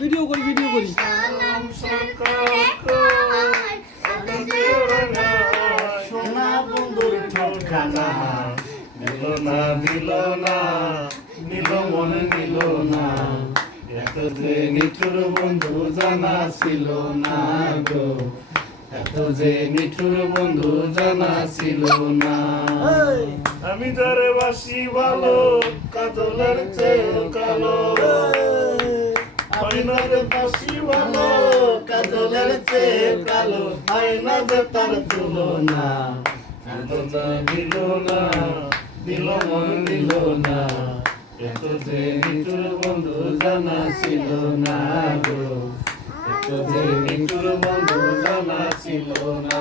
video করি সোনা বন্ধুর ঠোঁটখানা নিল না নিল মনে নিল না এত যে নিঠুর বন্ধু জানা ছিল না গো এত যে নিঠুর বন্ধু জানা ছিল না আমি যারে বাসি ভালো কাজলের চেয়েও কালো হয় না যে বাসি ভালো কাজলের চেয়ে কালো হয় না যে তার তুলনা এত যে নিল না দিল মন দিল না এত যে নিঠুর বন্ধু জানা ছিল না গো এত যে নিঠুর বন্ধু জানা ছিল না